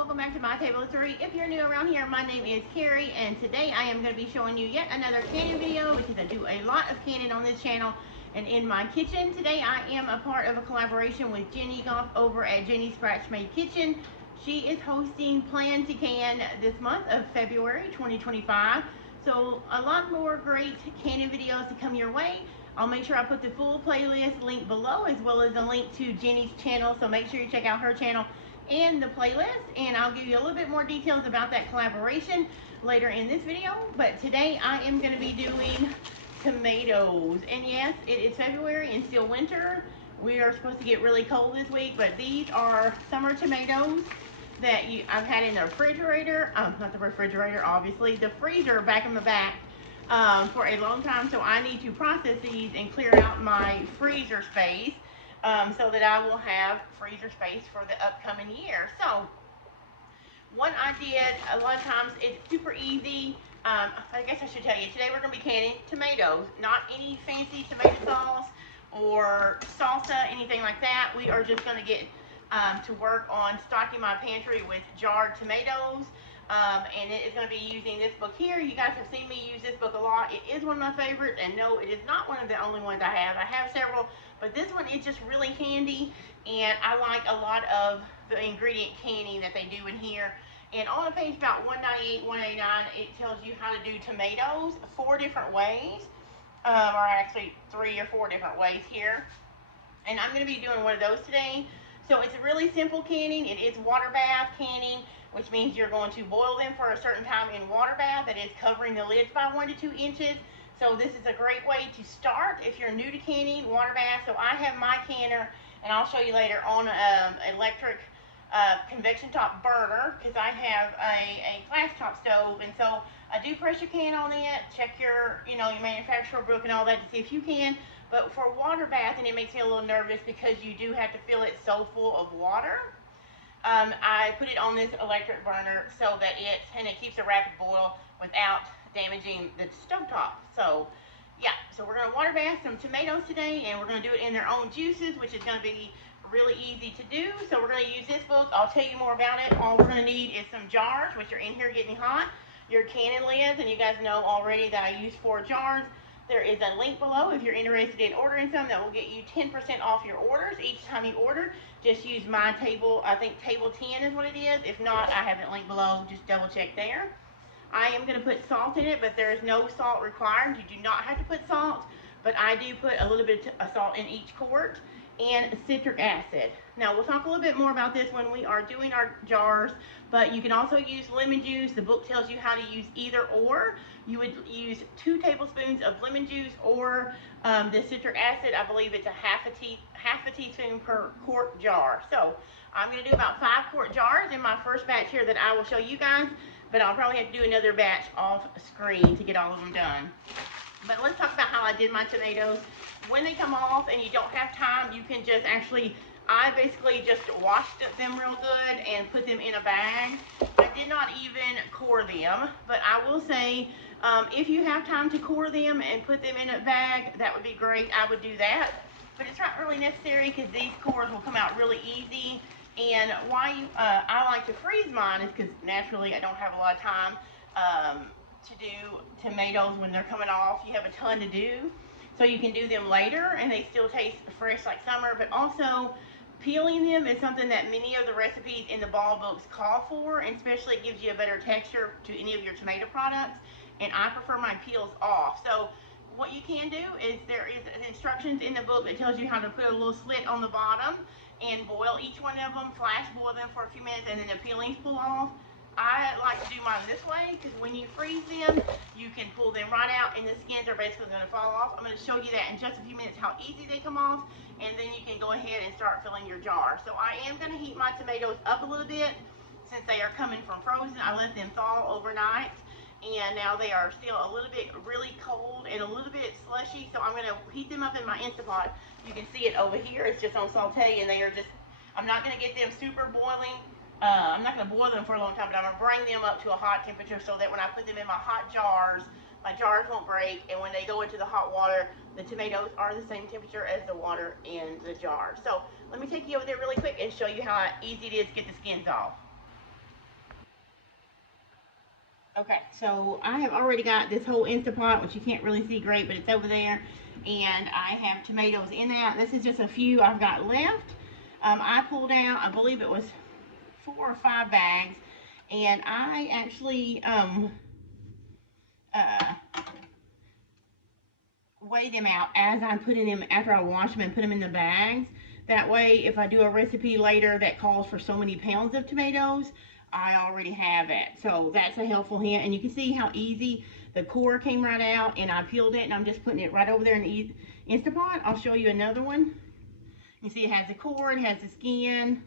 welcome back to my table of three. If you're new around here, my name is Carrie, and today I am going to be showing you yet another canning video because I do a lot of canning on this channel and in my kitchen. Today I am a part of a collaboration with Jenny Goff over at Jenny's Scratch Made Kitchen. She is hosting Plan to Can this month of February 2025. So a lot more great canning videos to come your way. I'll make sure I put the full playlist link below, as well as a link to Jenny's channel, so make sure you check out her channel and the playlist, and I'll give you a little bit more details about that collaboration later in this video. But today I am going to be doing tomatoes, and yes, it is February and still winter. We are supposed to get really cold this week, but these are summer tomatoes that I've had in the refrigerator, not the refrigerator, obviously, the freezer back in the back for a long time. So I need to process these and clear out my freezer space so that I will have freezer space for the upcoming year. So what I did, a lot of times it's super easy. I guess I should tell you, today we're going to be canning tomatoes, not any fancy tomato sauce or salsa, anything like that. We are just going to get to work on stocking my pantry with jarred tomatoes. And it is going to be using this book here. You guys have seen me use this book a lot. It is one of my favorites, and no, it is not one of the only ones I have. I have several, but this one is just really handy, and I like a lot of the ingredient canning that they do in here. And on the page about 198, 189, it tells you how to do tomatoes 4 different ways, or actually 3 or 4 different ways here. And I'm going to be doing one of those today. So it's a really simple canning. It is water bath canning, which means you're going to boil them for a certain time in water bath. That is covering the lids by 1 to 2 inches. So this is a great way to start if you're new to canning, water bath. So I have my canner, and I'll show you later, on electric convection top burner, because I have a glass top stove, and so I do pressure can on it. Check your manufacturer book and all that to see if you can. But for water bath, and it makes me a little nervous because you do have to fill it so full of water. I put it on this electric burner so that it keeps a rapid boil without damaging the stovetop. So yeah, so we're going to water bath some tomatoes today, and we're going to do it in their own juices, which is going to be really easy to do. So we're going to use this book. I'll tell you more about it. All we're going to need is some jars, which are in here getting hot, your canning lids, and you guys know already that I use 4 jars. There is a link below if you're interested in ordering some that will get you 10% off your orders each time you order. Just use my table, I think table 10 is what it is. If not, I have it linked below. Just double check there. I am going to put salt in it, but there is no salt required. You do not have to put salt, but I do put a little bit of salt in each quart, and citric acid. Now we'll talk a little bit more about this when we are doing our jars, but you can also use lemon juice. The book tells you how to use either or. You would use 2 tablespoons of lemon juice, or the citric acid, I believe it's half a teaspoon per quart jar. So I'm going to do about 5 quart jars in my first batch here that I will show you guys, but I'll probably have to do another batch off screen to get all of them done. But let's talk about how I did my tomatoes. When they come off and you don't have time, you can just I basically just washed them real good and put them in a bag. I did not even core them, but I will say, if you have time to core them and put them in a bag, that would be great. I would do that, but it's not really necessary because these cores will come out really easy. And why I like to freeze mine is because naturally I don't have a lot of time to do tomatoes when they're coming off. You have a ton to do, so you can do them later and they still taste fresh like summer. But also, peeling them is something that many of the recipes in the ball books call for, and especially it gives you a better texture to any of your tomato products, and I prefer my peels off. So what you can do is there is instructions in the book that tells you how to put a little slit on the bottom and boil each one of them, flash boil them for a few minutes, and then the peelings pull off. I like to do mine this way because when you freeze them, you can pull them right out and the skins are basically going to fall off. I'm going to show you that in just a few minutes, how easy they come off, and then you can go ahead and start filling your jar. So I am going to heat my tomatoes up a little bit since they are coming from frozen. I let them thaw overnight, and now they are still a little bit really cold and a little bit slushy. So I'm going to heat them up in my Instapot. You can see it over here. It's just on saute, and they are just, I'm not going to get them super boiling. I'm not going to boil them for a long time, but I'm going to bring them up to a hot temperature so that when I put them in my hot jars, my jars won't break, and when they go into the hot water, the tomatoes are the same temperature as the water in the jar. So let me take you over there really quick and show you how easy it is to get the skins off. Okay, so I have already got this whole Instapot, which you can't really see great, but it's over there. And I have tomatoes in that. This is just a few I've got left. I pulled out, I believe it was 4 or 5 bags. And I actually uh, weigh them out as I'm putting them, after I wash them and put them in the bags. That way, if I do a recipe later that calls for so many pounds of tomatoes, I already have it. So that's a helpful hint. And you can see how easy the core came right out, and I peeled it, and I'm just putting it right over there in the Instapot. I'll show you another one. You see it has the core, it has the skin.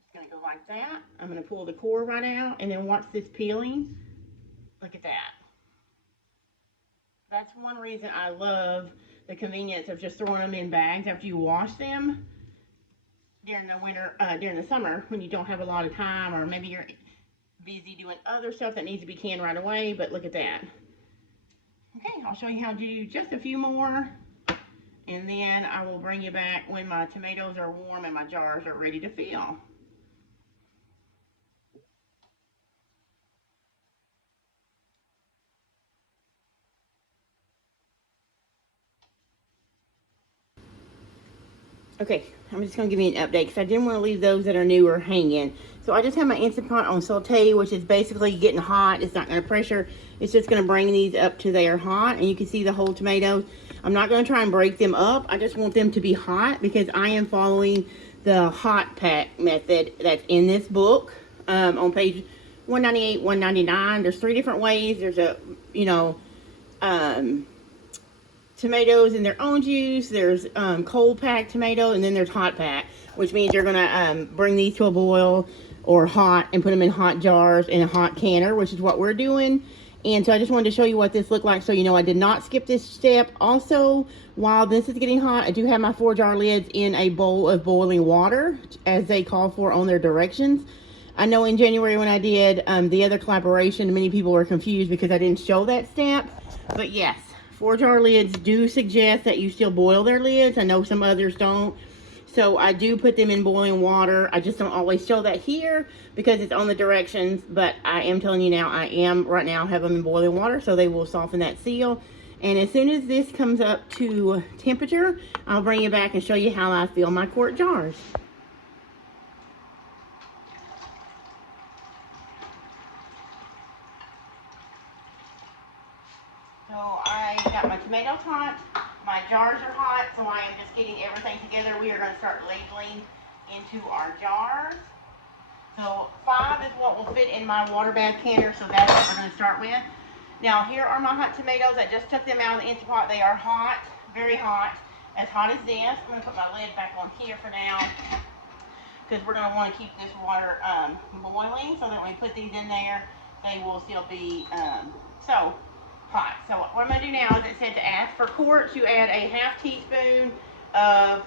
It's gonna go like that. I'm gonna pull the core right out, and then watch this peeling. Look at that. That's one reason I love the convenience of just throwing them in bags after you wash them during the winter, during the summer when you don't have a lot of time, or maybe you're busy doing other stuff that needs to be canned right away. But look at that. Okay, I'll show you how to do just a few more, and then I will bring you back when my tomatoes are warm and my jars are ready to fill. Okay, I'm just going to give you an update because I didn't want to leave those that are newer hanging. So I just have my Instant Pot on saute, which is basically getting hot. It's not going to pressure. It's just going to bring these up to they are hot. And you can see the whole tomatoes. I'm not going to try and break them up. I just want them to be hot because I am following the hot pack method that's in this book on page 198, 199. There's 3 different ways. There's a, tomatoes in their own juice, there's cold pack tomato, and then there's hot pack, which means you're gonna bring these to a boil or hot and put them in hot jars in a hot canner, which is what we're doing. And so I just wanted to show you what this looked like, so you know I did not skip this step. Also, while this is getting hot, I do have my 4-jar lids in a bowl of boiling water, as they call for on their directions. I know in January when I did the other collaboration, many people were confused because I didn't show that step. But yes, 4-jar lids do suggest that you still boil their lids. I know some others don't. So I do put them in boiling water. I just don't always show that here because it's on the directions. But I am telling you now, I am right now have them in boiling water so they will soften that seal. And as soon as this comes up to temperature, I'll bring you back and show you how I fill my quart jars. So I got my tomatoes hot, my jars are hot, so I am just getting everything together. We are going to start labeling into our jars. So 5 is what will fit in my water bath canner, so that's what we're going to start with. Now here are my hot tomatoes. I just took them out of the Instapot. They are hot, very hot, as hot as this. I'm going to put my lid back on here for now because we're going to want to keep this water boiling so that when we put these in there, they will still be so hot. So what I'm going to do now is it said to add for quarts, you add a ½ teaspoon of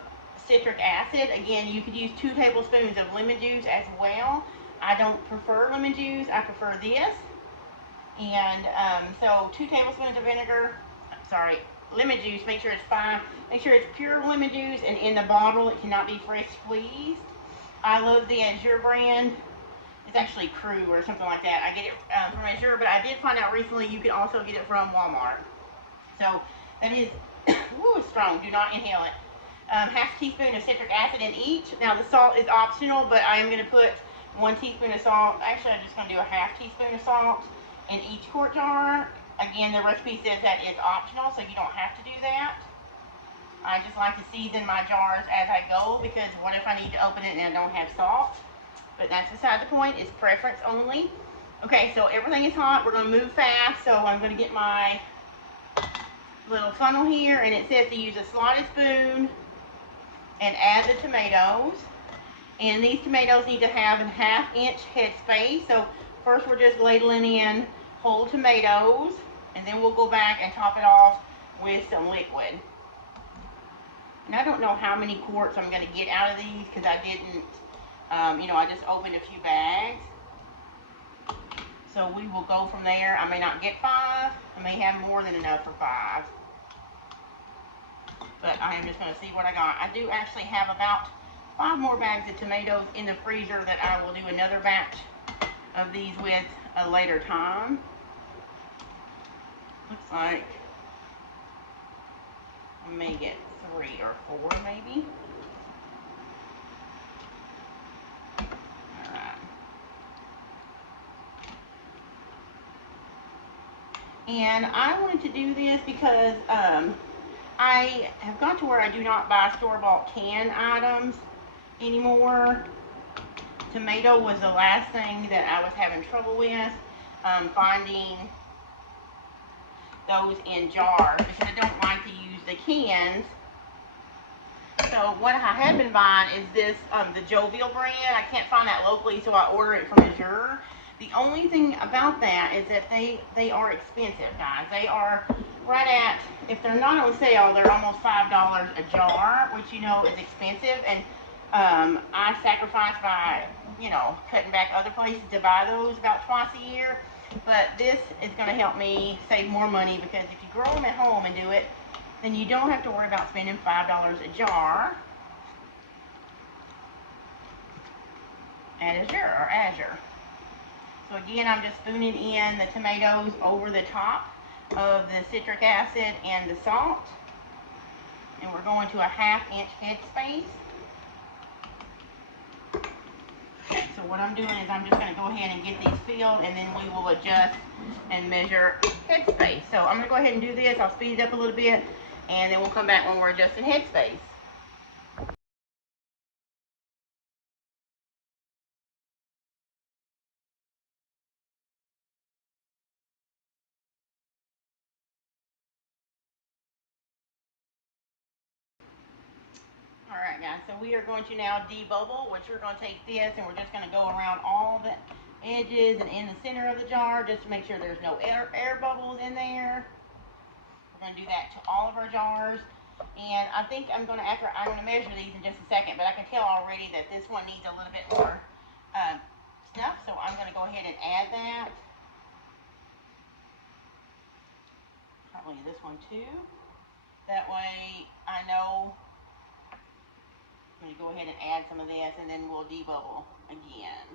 citric acid. Again, you could use 2 tablespoons of lemon juice as well. I don't prefer lemon juice. I prefer this. And so 2 tablespoons of vinegar, sorry, lemon juice. Make sure it's fine. Make sure it's pure lemon juice, and in the bottle it cannot be fresh squeezed. I love the Azure brand. It's actually Crew or something like that. I get it from Azure, but I did find out recently you can also get it from Walmart. So that is woo, strong. Do not inhale it. ½ teaspoon of citric acid in each. Now the salt is optional, but I am going to put 1 teaspoon of salt. Actually, I'm just going to do a ½ teaspoon of salt in each quart jar. Again, the recipe says that it's optional, so you don't have to do that. I just like to season my jars as I go because what if I need to open it and I don't have salt? But that's beside the point. It's preference only. Okay, so everything is hot. We're going to move fast. So I'm going to get my little funnel here, and it says to use a slotted spoon and add the tomatoes. And these tomatoes need to have a ½ inch head space. So first we're just ladling in whole tomatoes, and then we'll go back and top it off with some liquid. And I don't know how many quarts I'm going to get out of these because I didn't, I just opened a few bags. So we will go from there. I may not get 5. I may have more than enough for 5. But I am just going to see what I got. I do actually have about 5 more bags of tomatoes in the freezer that I will do another batch of these with a later time. Looks like I may get 3 or 4 maybe. Alright. And I wanted to do this because I have got to where I do not buy store-bought canned items anymore. Tomato was the last thing that I was having trouble with, finding those in jars because I don't like to use the cans. So what I have been buying is this, the Jovial brand. I can't find that locally, so I order it from a jar. The only thing about that is that they are expensive, guys. They are right at, if they're not on sale, they're almost $5 a jar, which you know is expensive. And I sacrifice by, you know, cutting back other places to buy those about twice a year. But this is going to help me save more money because if you grow them at home and do it, then you don't have to worry about spending $5 a jar. At Azure or Azure. So again, I'm just spooning in the tomatoes over the top of the citric acid and the salt. And we're going to a 1/2 inch headspace. Okay, so what I'm doing is I'm just going to go ahead and get these filled, and then we will adjust and measure headspace. So I'm going to go ahead and do this. I'll speed it up a little bit, and then we'll come back when we're adjusting headspace. Alright guys, so we are going to now debubble, which we're going to take this and we're just going to go around all the edges and in the center of the jar just to make sure there's no air bubbles in there. We're going to do that to all of our jars. And I think I'm going to measure these in just a second, but I can tell already that this one needs a little bit more stuff, so I'm going to go ahead and add that. Probably this one too. That way I know I'm going to go ahead and add some of this, and then we'll debubble again.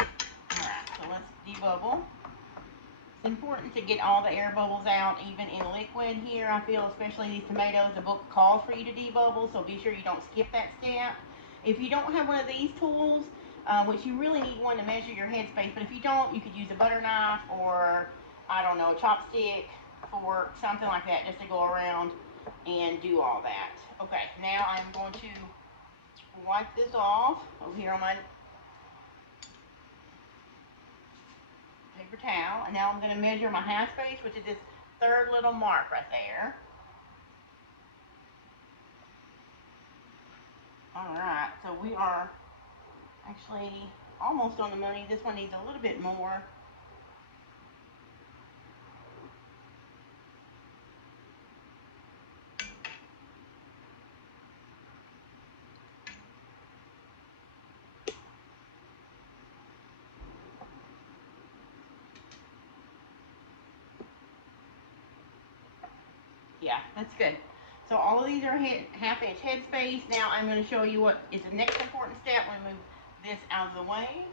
Alright, so let's debubble. It's important to get all the air bubbles out, even in liquid here. I feel, especially these tomatoes, the book calls for you to debubble, so be sure you don't skip that step. If you don't have one of these tools, which you really need one to measure your headspace, but if you don't, you could use a butter knife or, I don't know, a chopstick, fork, something like that, just to go around and do all that. Okay, now I'm going to wipe this off over here on my paper towel, and now I'm going to measure my half space, which is this third little mark right there. Alright, so we are actually almost on the money. This one needs a little bit more. Yeah, that's good. So all of these are 1/2 inch headspace. Now I'm going to show you what is the next important step. I'm going to move this out of the way.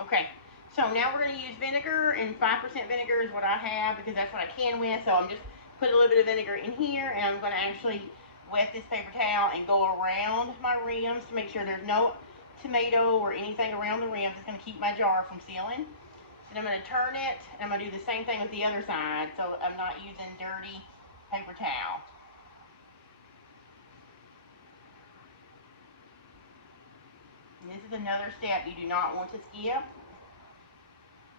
Okay, so now we're going to use vinegar, and 5% vinegar is what I have because that's what I can with. So I'm just put a little bit of vinegar in here, and I'm going to actually wet this paper towel and go around my rims to make sure there's no tomato or anything around the rims. It's going to keep my jar from sealing. And I'm going to turn it, and I'm going to do the same thing with the other side, so I'm not using dirty paper towel. And this is another step you do not want to skip.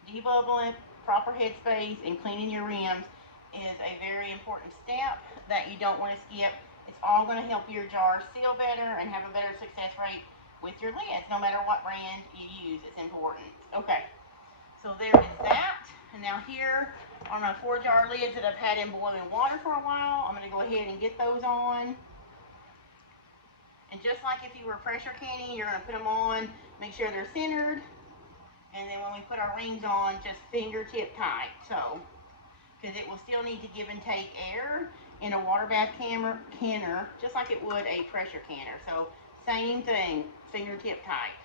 Debubbling, proper headspace, and cleaning your rims is a very important step that you don't want to skip. It's all going to help your jar seal better and have a better success rate with your lids, no matter what brand you use. It's important. Okay. So there is that. And now here are my 4-jar lids that I've had in boiling water for a while. I'm going to go ahead and get those on. And just like if you were pressure canning, you're going to put them on, make sure they're centered. And then when we put our rings on, just fingertip tight. So, because it will still need to give and take air in a water bath canner, just like it would a pressure canner. So Same thing, fingertip tight.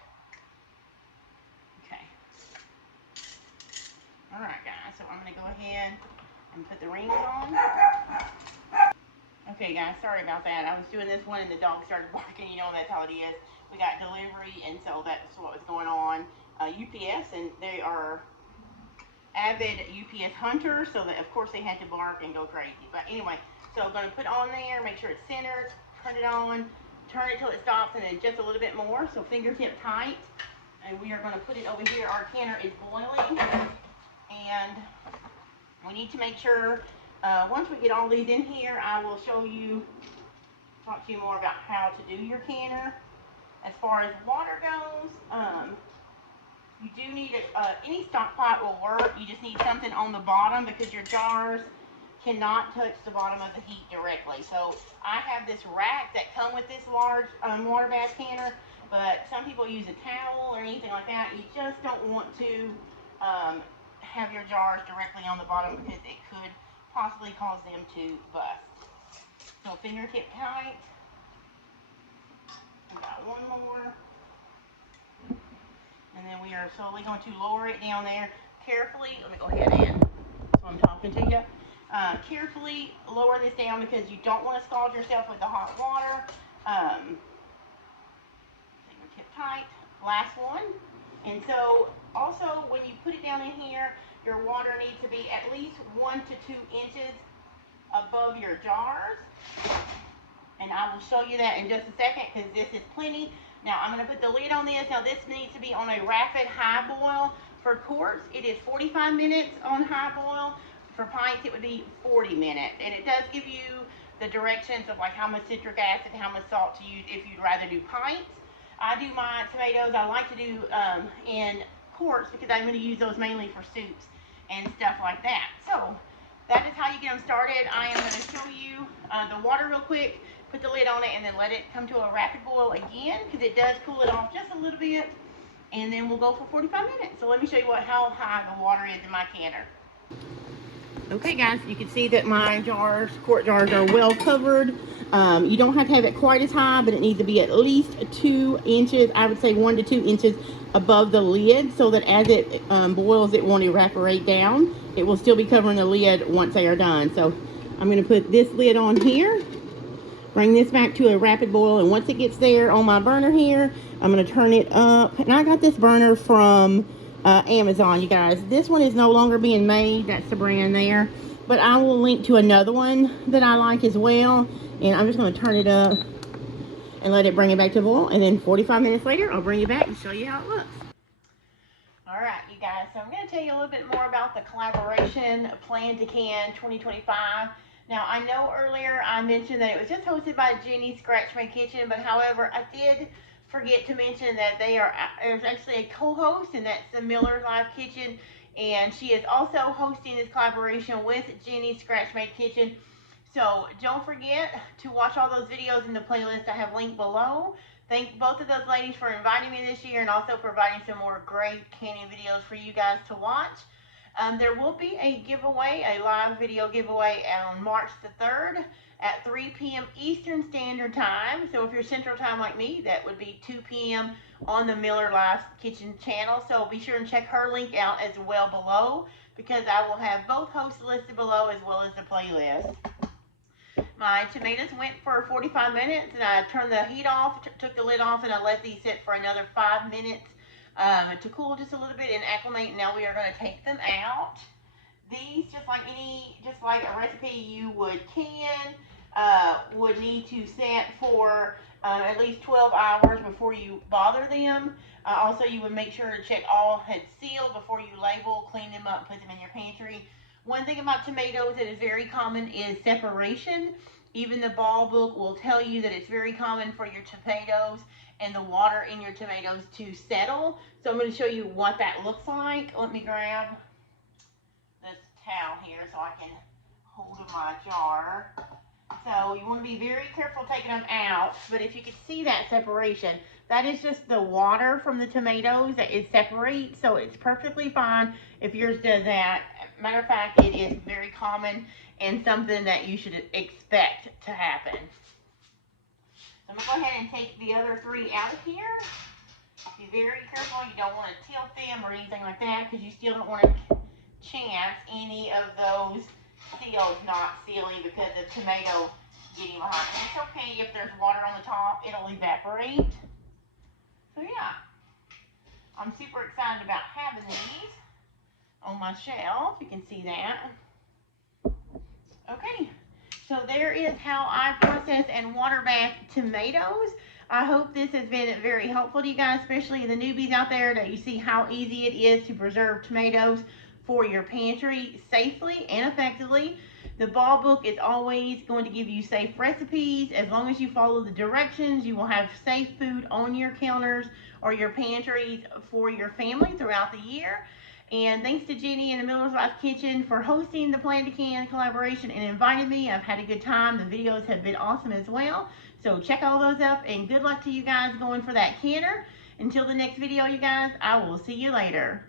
Okay. All right, guys, so I'm going to go ahead and put the rings on. Okay, guys, sorry about that. I was doing this one and the dog started barking. You know, that's how it is. We got delivery, and so that's what was going on. UPS, and they are avid UPS hunters, so that, of course, they had to bark and go crazy. But anyway, so I'm going to put on there, make sure it's centered, turn it on, turn it till it stops, and then just a little bit more, so fingertip tight. And we are going to put it over here. Our canner is boiling, and we need to make sure, once we get all these in here, I will talk to you more about how to do your canner. As far as water goes, you do need any stock pot will work. You just need something on the bottom because your jars cannot touch the bottom of the heat directly. So I have this rack that come with this large water bath canner, but some people use a towel or anything like that. You just don't want to have your jars directly on the bottom because it could possibly cause them to bust. So fingertip tight. We got one more. And then we are slowly going to lower it down there carefully. Let me go ahead and, so I'm talking to you. Carefully lower this down because you don't want to scald yourself with the hot water. Fingertip tight. Last one. And so also when you put it down in here, your water needs to be at least 1 to 2 inches above your jars. And I will show you that in just a second because this is plenty. Now I'm going to put the lid on this. Now this needs to be on a rapid high boil. For quarts, it is 45 minutes on high boil. For pints, it would be 40 minutes. And it does give you the directions of like how much citric acid, how much salt to use if you'd rather do pints. I do my tomatoes, I like to do in quarts because I'm going to use those mainly for soups and stuff like that. So that is how you get them started. I am going to show you the water real quick, put the lid on it, and then let it come to a rapid boil again because it does cool it off just a little bit. And then we'll go for 45 minutes. So let me show you how high the water is in my canner. Okay, guys, you can see that my jars, quart jars, are well covered. You don't have to have it quite as high, but it needs to be at least 2 inches, I would say 1 to 2 inches above the lid so that as it boils, it won't evaporate down. It will still be covering the lid once they are done. So I'm going to put this lid on here, bring this back to a rapid boil, and once it gets there on my burner here, I'm going to turn it up. And I got this burner from Amazon, you guys. This one is no longer being made. That's the brand there. But I will link to another one that I like as well. And I'm just going to turn it up and let it bring it back to boil. And then 45 minutes later, I'll bring it back and show you how it looks. All right, you guys. So I'm going to tell you a little bit more about the collaboration Plan to Can 2025. Now, I know earlier I mentioned that it was just hosted by Jenny's Scratch Made Kitchen, but however, I did forget to mention that there's actually a co-host, and that's the Miller Live Kitchen, and she is also hosting this collaboration with Jenny's Scratch Made Kitchen. So don't forget to watch all those videos in the playlist I have linked below. Thank both of those ladies for inviting me this year and also providing some more great canning videos for you guys to watch. There will be a giveaway, a live video giveaway on March the 3rd at 3 p.m. Eastern Standard Time. So if you're Central Time like me, that would be 2 p.m. on the Miller Live Kitchen channel. So be sure and check her link out as well below because I will have both hosts listed below as well as the playlist. My tomatoes went for 45 minutes and I turned the heat off, took the lid off, and I let these sit for another 5 minutes to cool just a little bit and acclimate. Now we are going to take them out. These, just like a recipe you would need to set for at least 12 hours before you bother them. Also, you would make sure to check all had sealed before you label, clean them up, put them in your pantry. One thing about tomatoes that is very common is separation. Even the ball book will tell you that it's very common for your tomatoes and the water in your tomatoes to settle. So I'm going to show you what that looks like. Let me grab this towel here so I can hold my jar. So you want to be very careful taking them out, but if you can see that separation, that is just the water from the tomatoes that it separates, so it's perfectly fine if yours does that. Matter of fact, it is very common and something that you should expect to happen. So I'm going to go ahead and take the other 3 out of here. Be very careful. You don't want to tilt them or anything like that because you still don't want to chance any of those seals not sealing because of tomato getting behind. And it's okay if there's water on the top. It'll evaporate. So yeah, I'm super excited about having these on my shelf. You can see that. Okay, so there is how I process and water bath tomatoes. I hope this has been very helpful to you guys, especially the newbies out there, that you see how easy it is to preserve tomatoes for your pantry safely and effectively. The ball book is always going to give you safe recipes. As long as you follow the directions, you will have safe food on your counters or your pantries for your family throughout the year. And thanks to Jenny and the Miller's Life Kitchen for hosting the Plan to Can collaboration and inviting me. I've had a good time. The videos have been awesome as well. So check all those up, and good luck to you guys going for that canner. Until the next video, you guys, I will see you later.